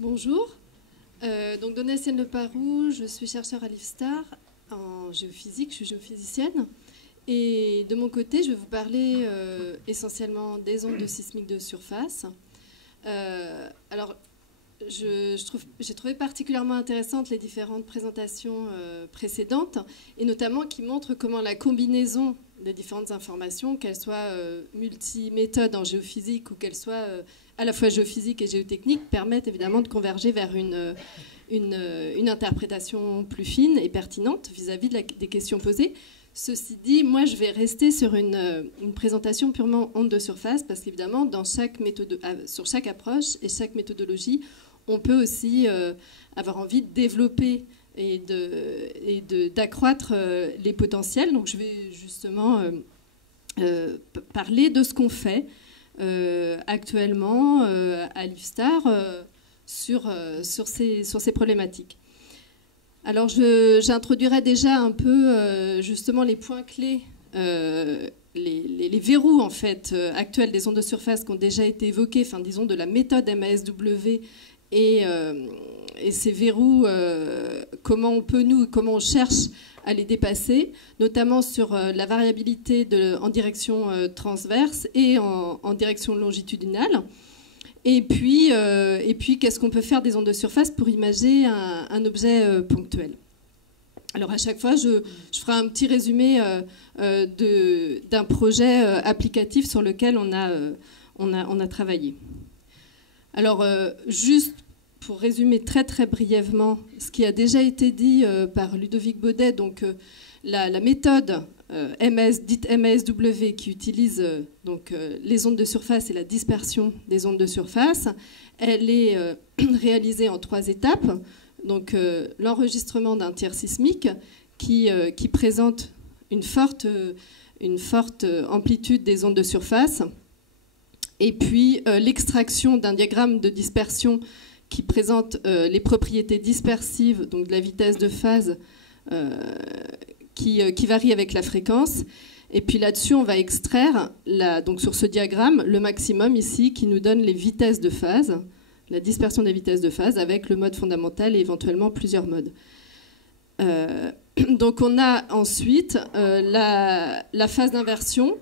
Bonjour, donc Donatienne Leparoux, je suis chercheur à l'IFSTAR en géophysique, je suis géophysicienne. Et de mon côté, je vais vous parler essentiellement des ondes sismiques de surface. Alors, j'ai trouvé particulièrement intéressantes les différentes présentations précédentes, et notamment qui montrent comment la combinaison des différentes informations, qu'elles soient multiméthodes en géophysique ou qu'elles soient à la fois géophysique et géotechnique, permettent évidemment de converger vers une interprétation plus fine et pertinente vis-à-vis des questions posées. Ceci dit, moi je vais rester sur une présentation purement onde de surface, parce qu'évidemment, sur chaque approche et chaque méthodologie, on peut aussi avoir envie de développer et d'accroître les potentiels. Donc je vais justement parler de ce qu'on fait actuellement à l'IFSTAR sur ces problématiques. Alors j'introduirai déjà un peu justement les points clés, les verrous en fait actuels des ondes de surface qui ont déjà été évoqués, enfin disons de la méthode MASW et ces verrous, comment on cherche à les dépasser, notamment sur la variabilité en direction transverse et en direction longitudinale. Et puis qu'est-ce qu'on peut faire des ondes de surface pour imager un objet ponctuel. Alors à chaque fois, je ferai un petit résumé d'un projet applicatif sur lequel on a travaillé. Alors juste pour résumer très très brièvement ce qui a déjà été dit par Ludovic Baudet, donc la méthode dite MASW qui utilise les ondes de surface et la dispersion des ondes de surface, elle est réalisée en 3 étapes. Donc l'enregistrement d'un tiers sismique qui présente une forte amplitude des ondes de surface, et puis l'extraction d'un diagramme de dispersion qui présente les propriétés dispersives, donc de la vitesse de phase qui varie avec la fréquence. Et puis là-dessus, on va extraire, donc sur ce diagramme, le maximum ici qui nous donne les vitesses de phase, la dispersion des vitesses de phase avec le mode fondamental et éventuellement plusieurs modes. Donc on a ensuite la phase d'inversion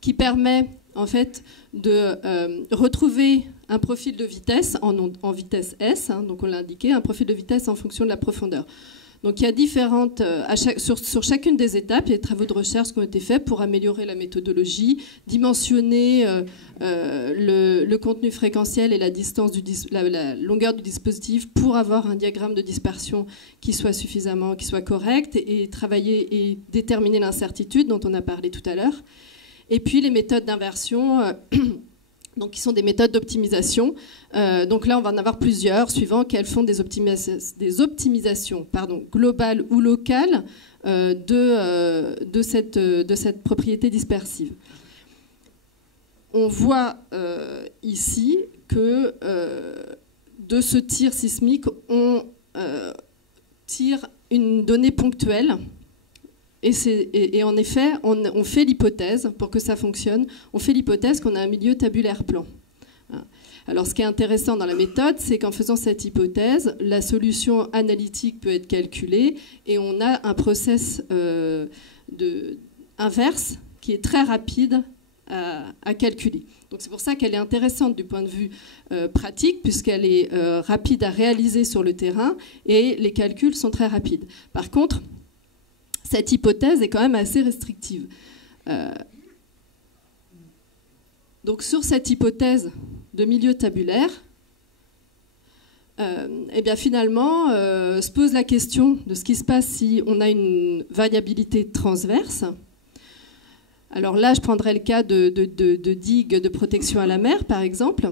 qui permet en fait de retrouver un profil de vitesse en vitesse S, donc on l'a indiqué, un profil de vitesse en fonction de la profondeur. Donc il y a différentes, sur chacune des étapes, il y a des travaux de recherche qui ont été faits pour améliorer la méthodologie, dimensionner le contenu fréquentiel et la distance la longueur du dispositif pour avoir un diagramme de dispersion qui soit correct, et travailler et déterminer l'incertitude dont on a parlé tout à l'heure. Et puis les méthodes d'inversion, donc qui sont des méthodes d'optimisation. Donc là, on va en avoir plusieurs, suivant qu'elles font des optimisations globales ou locales de cette propriété dispersive. On voit ici que de ce tir sismique, on tire une donnée ponctuelle. Et en effet, on fait l'hypothèse, pour que ça fonctionne, on fait l'hypothèse qu'on a un milieu tabulaire plan. Alors ce qui est intéressant dans la méthode, c'est qu'en faisant cette hypothèse, la solution analytique peut être calculée et on a un process inverse qui est très rapide à calculer. Donc c'est pour ça qu'elle est intéressante du point de vue pratique, puisqu'elle est rapide à réaliser sur le terrain et les calculs sont très rapides. Par contre, cette hypothèse est quand même assez restrictive. Donc sur cette hypothèse de milieu tabulaire, eh bien finalement se pose la question de ce qui se passe si on a une variabilité transverse. Alors là, je prendrais le cas de digues de protection à la mer, par exemple,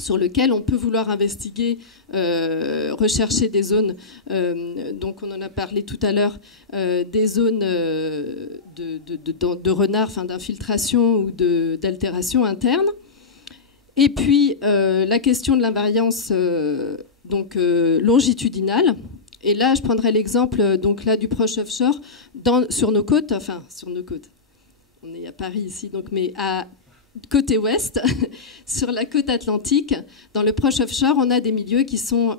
sur lequel on peut vouloir investiguer, rechercher des zones, donc on en a parlé tout à l'heure, des zones de renard, d'infiltration ou d'altération interne. Et puis la question de l'invariance longitudinale. Et là, je prendrai l'exemple du proche offshore sur nos côtes, on est à Paris ici, mais côté ouest, sur la côte atlantique, dans le proche offshore, on a des milieux qui sont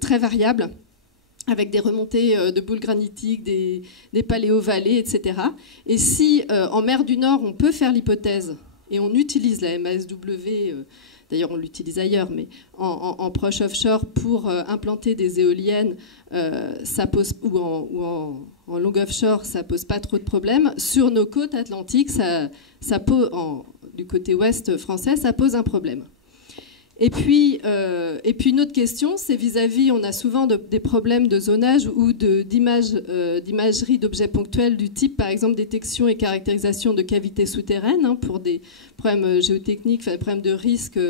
très variables, avec des remontées de boules granitiques, des paléovallées, etc. Et si en mer du Nord, on peut faire l'hypothèse, et on utilise la MASW, d'ailleurs on l'utilise ailleurs, mais en proche offshore pour implanter des éoliennes, ça pose, ou en long offshore, ça pose pas trop de problèmes. Sur nos côtes atlantiques, ça pose, du côté ouest français, ça pose un problème. Et puis une autre question, c'est vis-à-vis, on a souvent des problèmes de zonage ou d'imagerie d'objets ponctuels du type, par exemple, détection et caractérisation de cavités souterraines, hein, pour des problèmes géotechniques, enfin, des problèmes de risque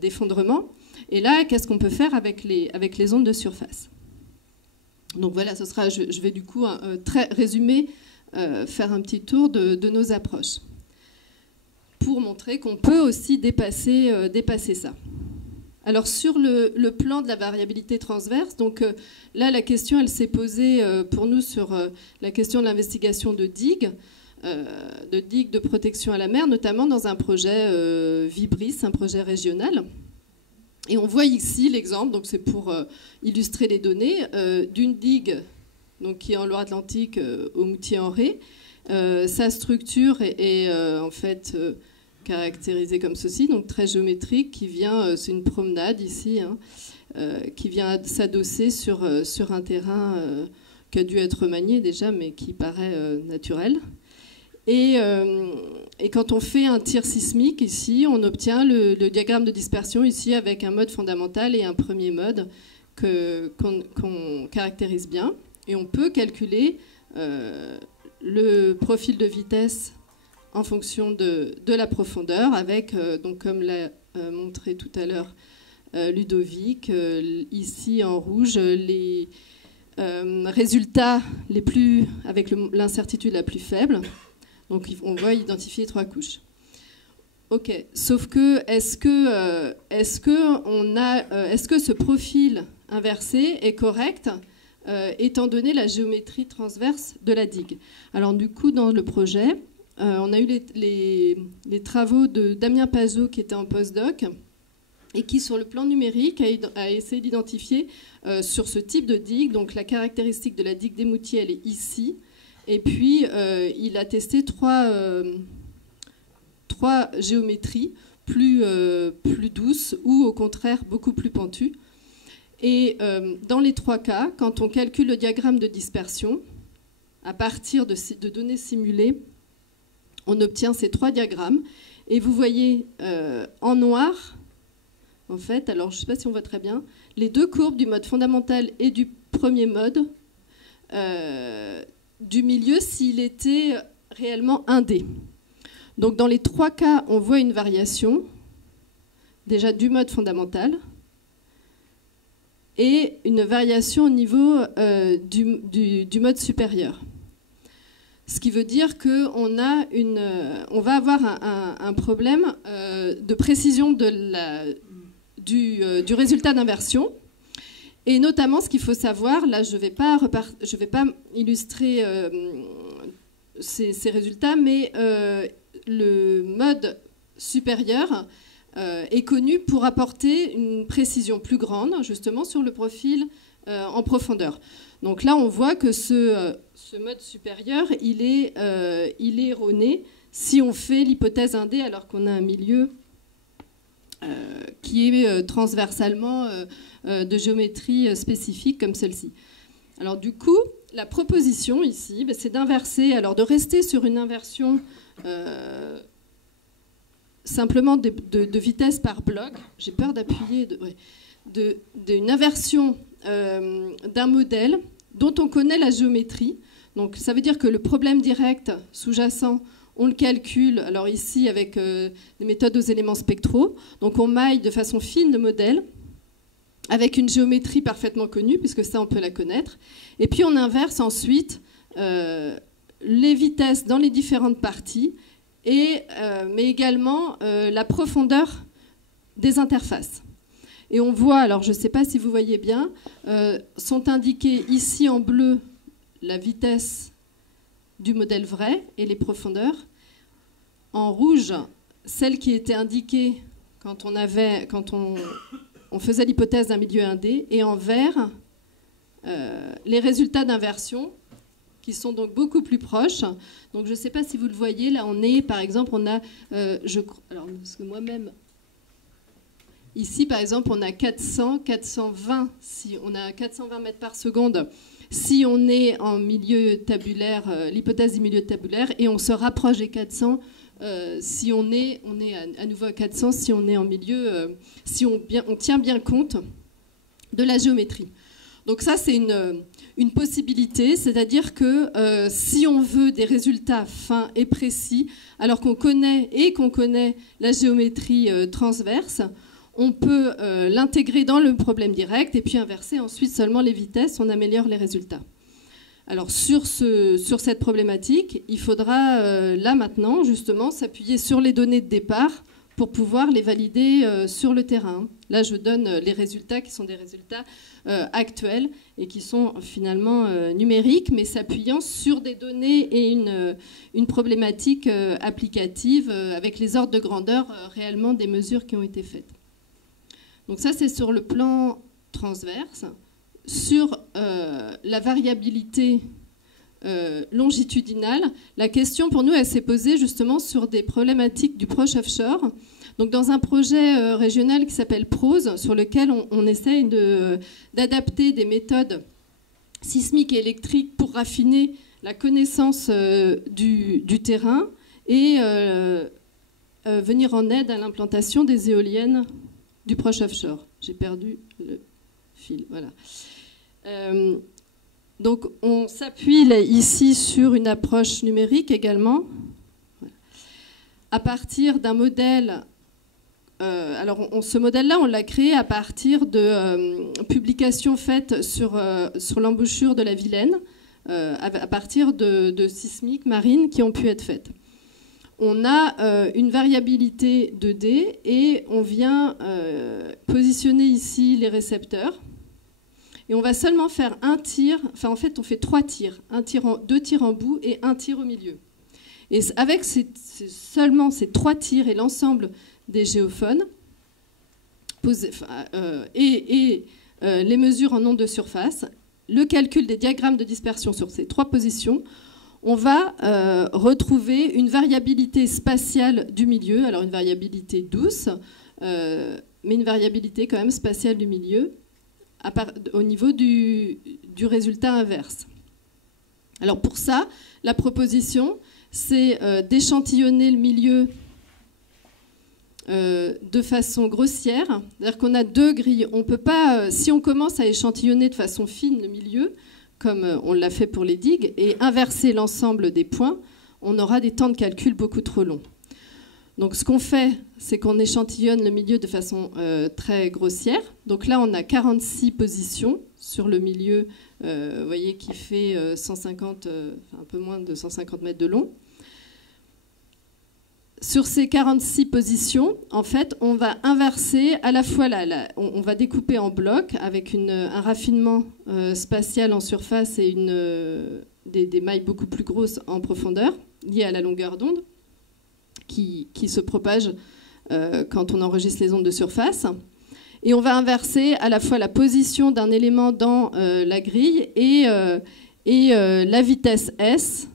d'effondrement. Et là, qu'est-ce qu'on peut faire avec les ondes de surface? Donc voilà, je vais du coup très résumé faire un petit tour de nos approches, pour montrer qu'on peut aussi dépasser ça. Alors sur le plan de la variabilité transverse, donc là la question elle s'est posée pour nous sur la question de l'investigation de digues de protection à la mer, notamment dans un projet Vibris, un projet régional. Et on voit ici l'exemple, donc c'est pour illustrer les données, d'une digue donc, qui est en Loire-Atlantique au Moutier-en-Ré. Sa structure est en fait caractérisée comme ceci, donc très géométrique, qui vient, c'est une promenade ici, hein, qui vient s'adosser sur un terrain qui a dû être remanié déjà, mais qui paraît naturel. Et quand on fait un tir sismique ici, on obtient le diagramme de dispersion ici avec un mode fondamental et un premier mode qu'on caractérise bien. Et on peut calculer le profil de vitesse en fonction de la profondeur avec, donc comme l'a montré tout à l'heure Ludovic, ici en rouge, les résultats avec l'incertitude la plus faible. Donc on va identifier 3 couches. Ok, sauf que est-ce que ce profil inversé est correct étant donné la géométrie transverse de la digue? Alors du coup, dans le projet, on a eu les travaux de Damien Pazot qui était en postdoc et qui, sur le plan numérique, a essayé d'identifier sur ce type de digue, donc la caractéristique de la digue des Moutiers, elle est ici. Et puis, il a testé 3 géométries plus douces ou, au contraire, beaucoup plus pentues. Et dans les 3 cas, quand on calcule le diagramme de dispersion, à partir de données simulées, on obtient ces 3 diagrammes. Et vous voyez en noir, en fait, alors je ne sais pas si on voit très bien, les 2 courbes du mode fondamental et du premier mode du milieu s'il était réellement 1D. Donc dans les 3 cas, on voit une variation déjà du mode fondamental et une variation au niveau du mode supérieur. Ce qui veut dire qu'on va avoir un problème de précision du résultat d'inversion. Et notamment, ce qu'il faut savoir, là je ne vais pas illustrer ces résultats, mais le mode supérieur est connu pour apporter une précision plus grande, justement, sur le profil en profondeur. Donc là, on voit que ce mode supérieur, il est erroné si on fait l'hypothèse 1D alors qu'on a un milieu qui est transversalement de géométrie spécifique comme celle-ci. Alors du coup, la proposition ici, c'est d'inverser, alors de rester sur une inversion simplement de vitesse par bloc. J'ai peur d'appuyer, d'une inversion d'un modèle dont on connaît la géométrie. Donc ça veut dire que le problème direct sous-jacent, on le calcule, alors ici avec des méthodes aux éléments spectraux. Donc on maille de façon fine le modèle avec une géométrie parfaitement connue, puisque ça on peut la connaître. Et puis on inverse ensuite les vitesses dans les différentes parties, mais également la profondeur des interfaces. Et on voit, alors je ne sais pas si vous voyez bien, sont indiquées ici en bleu la vitesse du modèle vrai et les profondeurs. en rouge celles qui étaient indiquées quand on faisait l'hypothèse d'un milieu 1D, et en vert les résultats d'inversion qui sont donc beaucoup plus proches. Donc je ne sais pas si vous le voyez, là on est, par exemple, on a, alors parce que moi-même, ici par exemple on a 400, 420, si on a 420 mètres par seconde si on est en milieu tabulaire, l'hypothèse du milieu tabulaire, et on se rapproche des 400 si on est à nouveau à 400 si on est en milieu, si on tient bien compte de la géométrie. Donc ça, c'est une possibilité, c'est-à-dire que si on veut des résultats fins et précis, alors qu'on connaît la géométrie transverse, on peut l'intégrer dans le problème direct et puis inverser ensuite seulement les vitesses, on améliore les résultats. Alors sur cette problématique, il faudra là maintenant justement s'appuyer sur les données de départ pour pouvoir les valider sur le terrain. Là, je donne les résultats qui sont des résultats actuels et qui sont finalement numériques, mais s'appuyant sur des données et une problématique applicative avec les ordres de grandeur réellement des mesures qui ont été faites. Donc ça, c'est sur le plan transverse. Sur la variabilité longitudinale, la question pour nous, elle s'est posée justement sur des problématiques du proche offshore. Donc dans un projet régional qui s'appelle PROSE, sur lequel on essaye d'adapter des méthodes sismiques et électriques pour raffiner la connaissance du terrain et venir en aide à l'implantation des éoliennes du proche offshore. J'ai perdu le fil, voilà. Donc on s'appuie ici sur une approche numérique également, voilà. À partir d'un modèle. Alors ce modèle-là, on l'a créé à partir de publications faites sur l'embouchure de la Vilaine, à partir de sismiques marines qui ont pu être faites. On a une variabilité 2D et on vient positionner ici les récepteurs. Et on va seulement faire un tir, enfin en fait on fait 3 tirs, deux tirs en bout et un tir au milieu. Et avec seulement ces 3 tirs et l'ensemble des géophones et les mesures en ondes de surface, le calcul des diagrammes de dispersion sur ces 3 positions, on va retrouver une variabilité spatiale du milieu, alors une variabilité douce, mais une variabilité quand même spatiale du milieu au niveau du résultat inverse. Alors pour ça, la proposition, c'est d'échantillonner le milieu de façon grossière, c'est-à-dire qu'on a 2 grilles. On peut pas, si on commence à échantillonner de façon fine le milieu, comme on l'a fait pour les digues, et inverser l'ensemble des points, on aura des temps de calcul beaucoup trop longs. Donc ce qu'on fait, c'est qu'on échantillonne le milieu de façon très grossière. Donc là, on a 46 positions sur le milieu, vous voyez, qui fait 150, un peu moins de 150 mètres de long. Sur ces 46 positions, en fait, on va inverser à la fois, on va découper en blocs avec un raffinement spatial en surface et des mailles beaucoup plus grosses en profondeur, liées à la longueur d'onde, qui se propagent quand on enregistre les ondes de surface. Et on va inverser à la fois la position d'un élément dans la grille et la vitesse S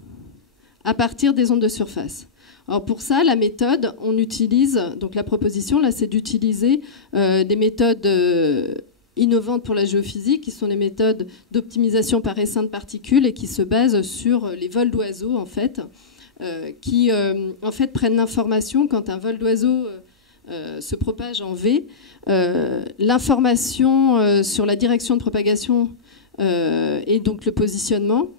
à partir des ondes de surface. Alors pour ça, la méthode, on utilise, donc la proposition, là, c'est d'utiliser des méthodes innovantes pour la géophysique, qui sont les méthodes d'optimisation par essaim de particules et qui se basent sur les vols d'oiseaux, en fait, qui en fait prennent l'information quand un vol d'oiseau se propage en V. L'information sur la direction de propagation et donc le positionnement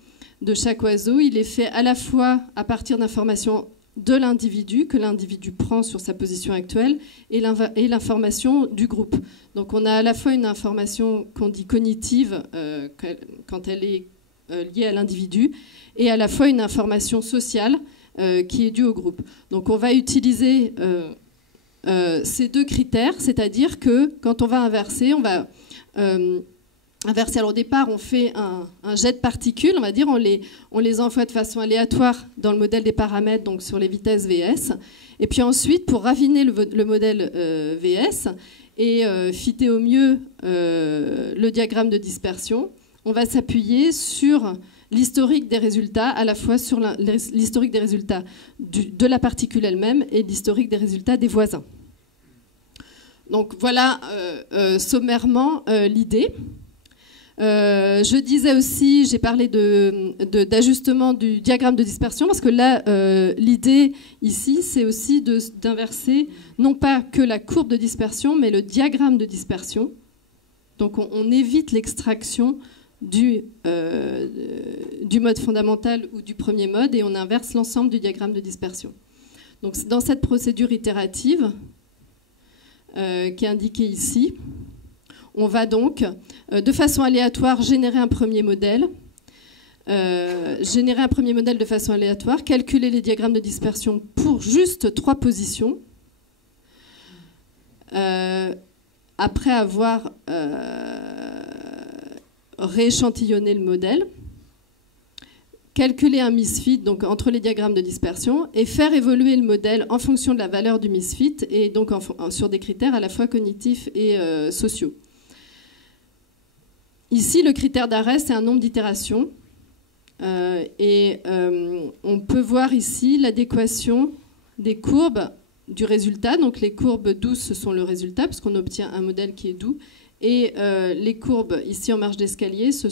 de chaque oiseau, il est fait à la fois à partir d'informations de l'individu, que l'individu prend sur sa position actuelle, et l'information du groupe. Donc on a à la fois une information qu'on dit cognitive quand elle est liée à l'individu, et à la fois une information sociale qui est due au groupe. Donc on va utiliser ces 2 critères, c'est-à-dire que quand on va inverser, on va inversé. Alors au départ, on fait un jet de particules, on va dire, on les envoie de façon aléatoire dans le modèle des paramètres, donc sur les vitesses VS. Et puis ensuite, pour raffiner le modèle VS et fitter au mieux le diagramme de dispersion, on va s'appuyer sur l'historique des résultats, à la fois sur l'historique des résultats de la particule elle-même et l'historique des résultats des voisins. Donc voilà sommairement l'idée. Je disais aussi, j'ai parlé d'ajustement du diagramme de dispersion, parce que là, l'idée ici, c'est aussi d'inverser non pas que la courbe de dispersion, mais le diagramme de dispersion. Donc on évite l'extraction du mode fondamental ou du premier mode, et on inverse l'ensemble du diagramme de dispersion. Donc dans cette procédure itérative qui est indiquée ici, on va donc, de façon aléatoire, générer un premier modèle de façon aléatoire, calculer les diagrammes de dispersion pour juste 3 positions, après avoir rééchantillonné le modèle, calculer un misfit donc entre les diagrammes de dispersion et faire évoluer le modèle en fonction de la valeur du misfit et donc sur des critères à la fois cognitifs et sociaux. Ici, le critère d'arrêt, c'est un nombre d'itérations. On peut voir ici l'adéquation des courbes du résultat. Donc les courbes douces, ce sont le résultat, puisqu'on obtient un modèle qui est doux. Et les courbes ici en marge d'escalier, c'est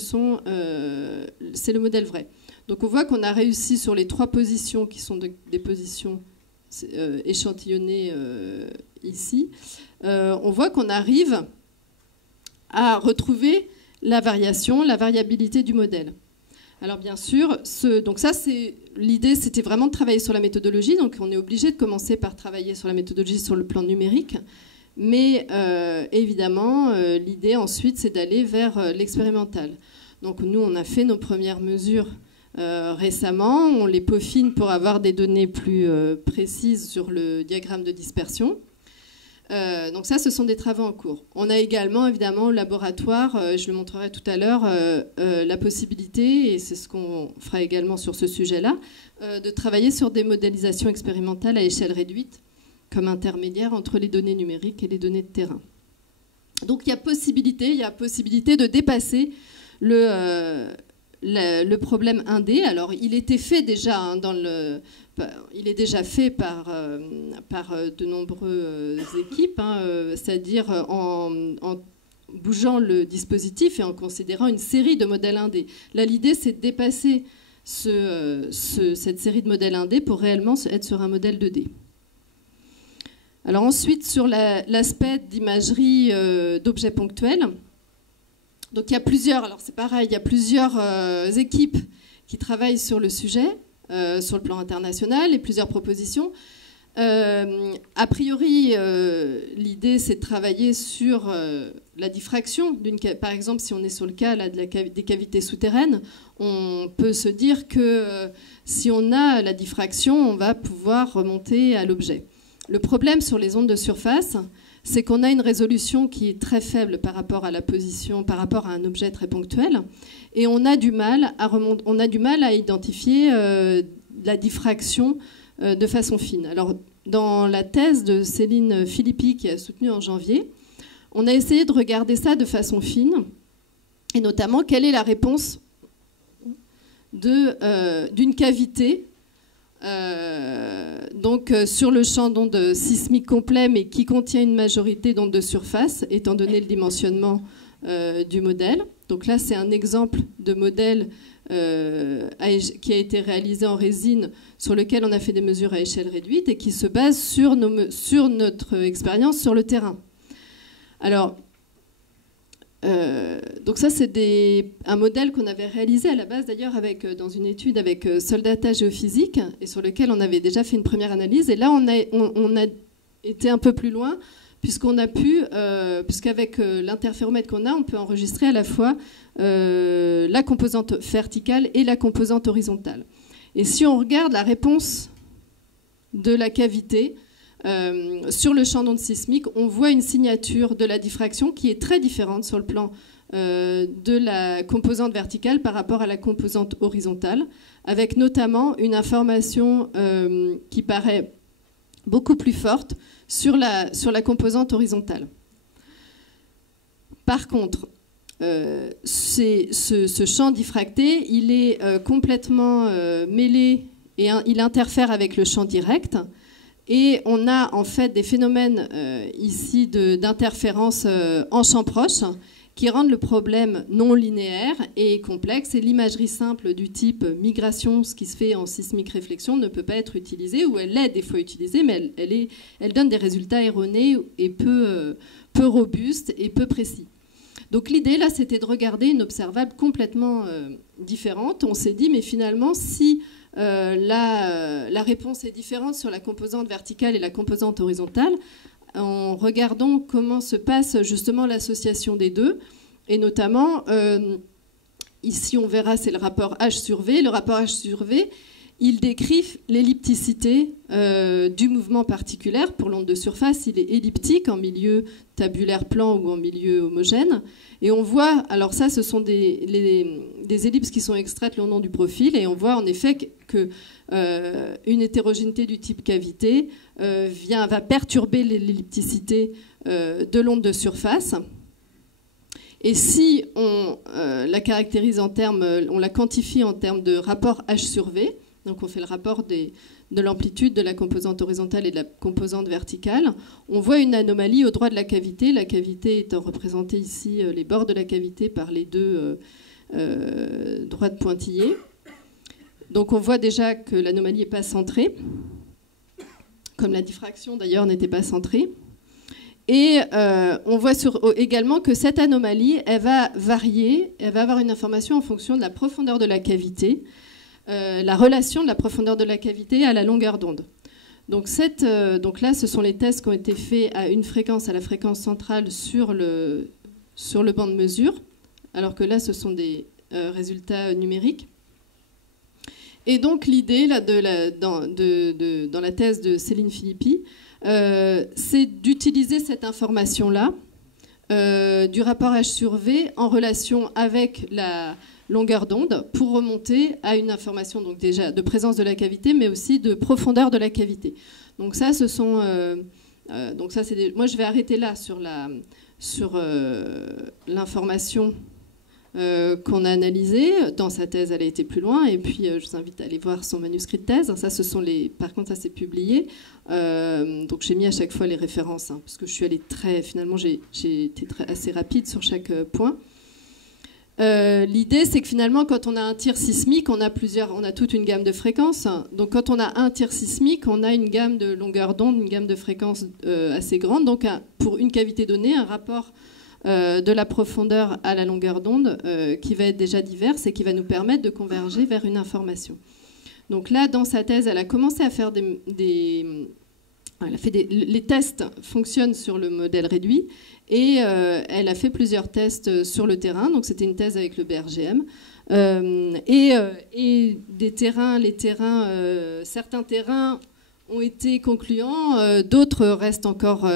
le modèle vrai. Donc on voit qu'on a réussi sur les 3 positions qui sont des positions échantillonnées ici. On voit qu'on arrive à retrouver la variation, la variabilité du modèle. Alors bien sûr, donc ça, l'idée, c'était vraiment de travailler sur la méthodologie. Donc on est obligé de commencer par travailler sur la méthodologie sur le plan numérique. Mais évidemment, l'idée ensuite, c'est d'aller vers l'expérimental. Donc nous, on a fait nos premières mesures récemment. On les peaufine pour avoir des données plus précises sur le diagramme de dispersion. Donc ça, ce sont des travaux en cours. On a également, évidemment, au laboratoire, je le montrerai tout à l'heure, la possibilité, et c'est ce qu'on fera également sur ce sujet-là, de travailler sur des modélisations expérimentales à échelle réduite, comme intermédiaire entre les données numériques et les données de terrain. Donc il y a possibilité de dépasser le problème 1D. Alors il était fait déjà il est déjà fait par de nombreuses équipes, c'est-à-dire en bougeant le dispositif et en considérant une série de modèles 1D. Là, l'idée, c'est de dépasser cette série de modèles 1D pour réellement être sur un modèle 2D. Alors ensuite, sur l'aspect d'imagerie d'objets ponctuels, donc il y a plusieurs, alors c'est pareil, il y a plusieurs équipes qui travaillent sur le sujet, sur le plan international, et plusieurs propositions. A priori, l'idée, c'est de travailler sur la diffraction. Par exemple, si on est sur le cas là, des cavités souterraines, on peut se dire que si on a la diffraction, on va pouvoir remonter à l'objet. Le problème sur les ondes de surface, c'est qu'on a une résolution qui est très faible par rapport à la position, par rapport à un objet très ponctuel, et on a du mal à identifier la diffraction de façon fine. Alors, dans la thèse de Céline Philippi, qui a soutenu en janvier, on a essayé de regarder ça de façon fine, et notamment quelle est la réponse d'une cavité sur le champ d'ondes sismiques complet, mais qui contient une majorité d'ondes de surface, étant donné le dimensionnement du modèle. Donc là, c'est un exemple de modèle qui a été réalisé en résine, sur lequel on a fait des mesures à échelle réduite et qui se base sur notre expérience sur le terrain. Alors, donc ça, c'est un modèle qu'on avait réalisé à la base, d'ailleurs, dans une étude avec Soldata Géophysique, et sur lequel on avait déjà fait une première analyse. Et là, on a été un peu plus loin, puisqu'avec l'interféromètre qu'on a, on peut enregistrer à la fois la composante verticale et la composante horizontale. Et si on regarde la réponse de la cavité, sur le champ d'onde sismique, on voit une signature de la diffraction qui est très différente sur le plan de la composante verticale par rapport à la composante horizontale, avec notamment une information qui paraît beaucoup plus forte sur la composante horizontale. Par contre, ce champ diffracté, il est complètement mêlé et il interfère avec le champ direct. Et on a en fait des phénomènes ici d'interférence en champ proche qui rendent le problème non linéaire et complexe. Et l'imagerie simple du type migration, ce qui se fait en sismique réflexion, ne peut pas être utilisée, ou elle est des fois utilisée, mais elle donne des résultats erronés et peu robustes et peu précis. Donc l'idée, là, c'était de regarder une observable complètement différente. On s'est dit, mais finalement, si la réponse est différente sur la composante verticale et la composante horizontale, en regardant comment se passe justement l'association des deux, et notamment, ici on verra, c'est le rapport H sur V. Le rapport H sur V, il décrit l'ellipticité du mouvement particulier. Pour l'onde de surface, il est elliptique en milieu tabulaire plan ou en milieu homogène. Et on voit, alors ça, ce sont des ellipses qui sont extraites le long du profil, et on voit en effet qu'une hétérogénéité du type cavité va perturber l'ellipticité de l'onde de surface. Et si on la caractérise en termes, on la quantifie en termes de rapport H sur V, donc on fait le rapport de l'amplitude de la composante horizontale et de la composante verticale, on voit une anomalie au droit de la cavité. La cavité étant représentée ici, les bords de la cavité par les deux droites pointillées. Donc on voit déjà que l'anomalie n'est pas centrée, comme la diffraction d'ailleurs n'était pas centrée. Et on voit également que cette anomalie, elle va varier, elle va avoir une information en fonction de la profondeur de la cavité, la relation de la profondeur de la cavité à la longueur d'onde. Donc là, ce sont les tests qui ont été faits à une fréquence, à la fréquence centrale sur le banc de mesure, alors que là, ce sont des résultats numériques. Et donc l'idée dans la thèse de Céline Philippi, c'est d'utiliser cette information-là du rapport H sur V en relation avec la longueur d'onde pour remonter à une information donc déjà de présence de la cavité, mais aussi de profondeur de la cavité. Donc ça, ce sont moi je vais arrêter là sur l'information qu'on a analysée. Dans sa thèse, elle a été plus loin, et puis je vous invite à aller voir son manuscrit de thèse. Ça, par contre, ça c'est publié. Donc j'ai mis à chaque fois les références, parce que je suis allée finalement j'ai été assez rapide sur chaque point. L'idée, c'est que finalement, quand on a un tir sismique, on a toute une gamme de fréquences. Donc, quand on a un tir sismique, on a une gamme de longueur d'onde, une gamme de fréquences assez grande. Donc, pour une cavité donnée, un rapport de la profondeur à la longueur d'onde qui va être déjà divers et qui va nous permettre de converger vers une information. Donc là, dans sa thèse, elle a commencé à faire les tests fonctionnent sur le modèle réduit, et elle a fait plusieurs tests sur le terrain. Donc c'était une thèse avec le BRGM. Et certains terrains ont été concluants, d'autres restent encore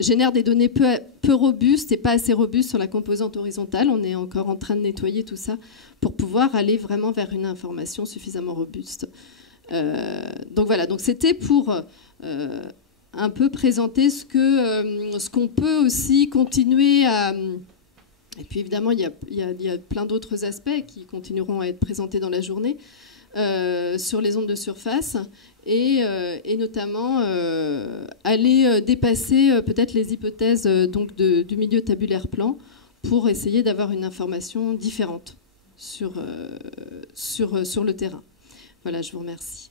génèrent des données peu robustes et pas assez robustes sur la composante horizontale. On est encore en train de nettoyer tout ça pour pouvoir aller vraiment vers une information suffisamment robuste. Donc voilà, donc c'était pour un peu présenter ce qu'on peut aussi continuer à... Et puis évidemment, il y a plein d'autres aspects qui continueront à être présentés dans la journée sur les ondes de surface, et notamment aller dépasser peut-être les hypothèses donc du milieu tabulaire plan pour essayer d'avoir une information différente sur le terrain. Voilà, je vous remercie.